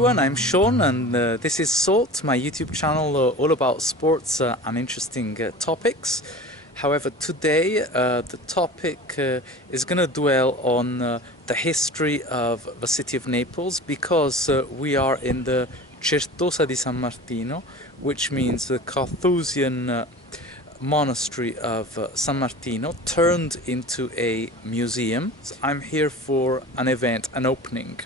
everyone, I'm Sean and this is Salt, my YouTube channel all about sports and interesting topics. However, today the topic is going to dwell on the history of the city of Naples, because we are in the Certosa di San Martino, which means the Carthusian monastery of San Martino turned into a museum. I'm here for an event, an opening.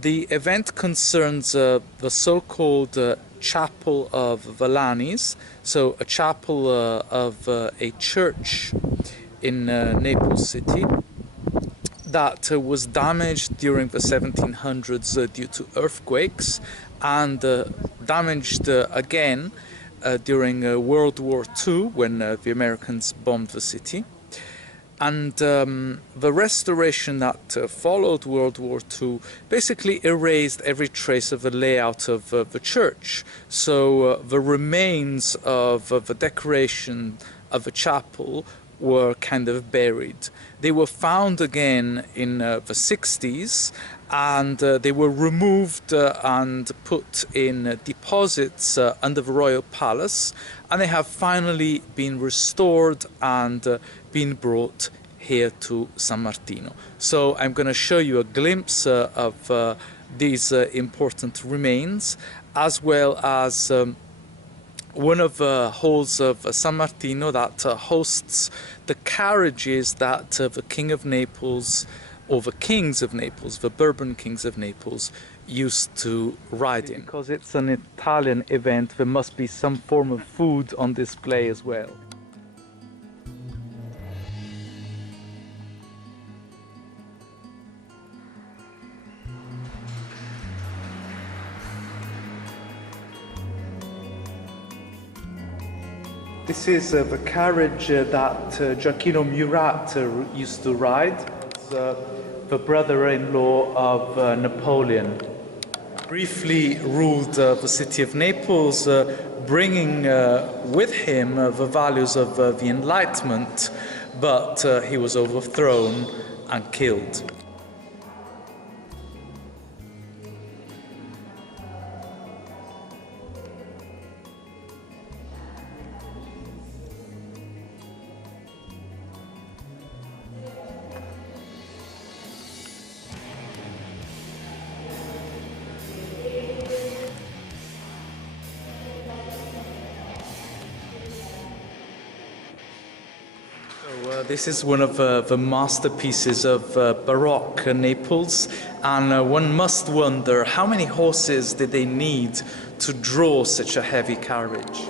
The event concerns the so-called Chapel of the Lanis, so a chapel of a church in Naples city that was damaged during the 1700s due to earthquakes, and damaged again during World War II when the Americans bombed the city. And the restoration that followed World War II basically erased every trace of the layout of the church. So the remains of the decoration of the chapel were kind of buried. They were found again in the 60s, and they were removed and put in deposits under the royal palace, and they have finally been restored and been brought here to San Martino. So I'm going to show you a glimpse of these important remains, as well as one of the halls of San Martino that hosts the carriages that the King of Naples, or the kings of Naples, the Bourbon kings of Naples, used to ride in. Because it's an Italian event, there must be some form of food on display as well. This is the carriage that Gioacchino Murat used to ride, the brother-in-law of Napoleon. Briefly ruled the city of Naples, bringing with him the values of the Enlightenment, but he was overthrown and killed. This is one of the masterpieces of Baroque Naples, and one must wonder how many horses did they need to draw such a heavy carriage.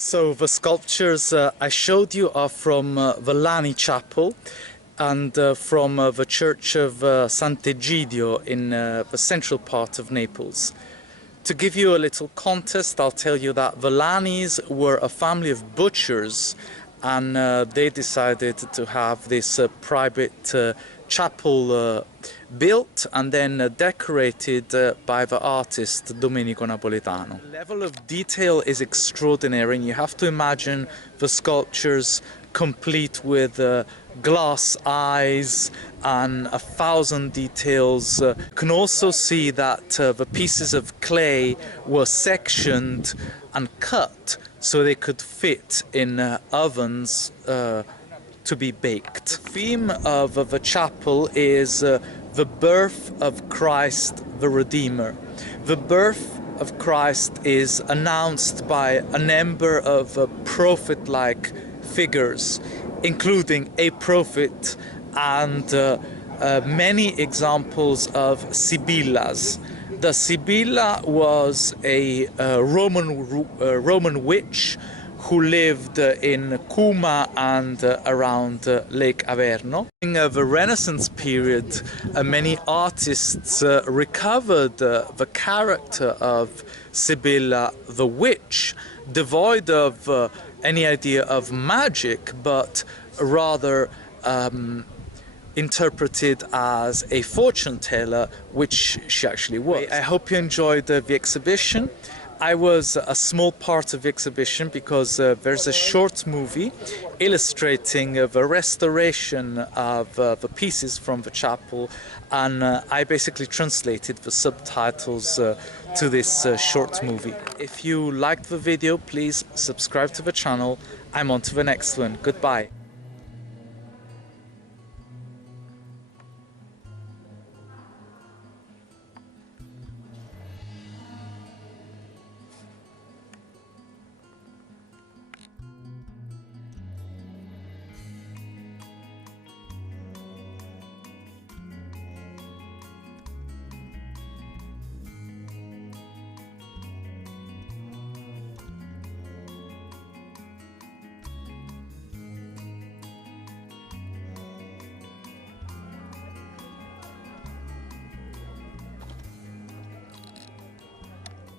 So the sculptures I showed you are from the Lani Chapel and from the church of Sant'Eligio in the central part of Naples. To give you a little context, I'll tell you that the Lanis were a family of butchers, and they decided to have this private chapel built and then decorated by the artist Domenico Napoletano. The level of detail is extraordinary, and you have to imagine the sculptures complete with glass eyes and 1,000 details. You can also see that the pieces of clay were sectioned and cut so they could fit in ovens to be baked. The theme of the chapel is the birth of Christ the Redeemer. The birth of Christ is announced by a number of prophet-like figures, including a prophet and many examples of Sibyllas. The Sibylla was a Roman witch who lived in Cuma and around Lake Averno. In the Renaissance period, many artists recovered the character of Sibylla the witch, devoid of any idea of magic, but rather interpreted as a fortune teller, which she actually was. I hope you enjoyed the exhibition. I was a small part of the exhibition because there's a short movie illustrating the restoration of the pieces from the chapel, and I basically translated the subtitles to this short movie. If you liked the video, please subscribe to the channel. I'm on to the next one. Goodbye.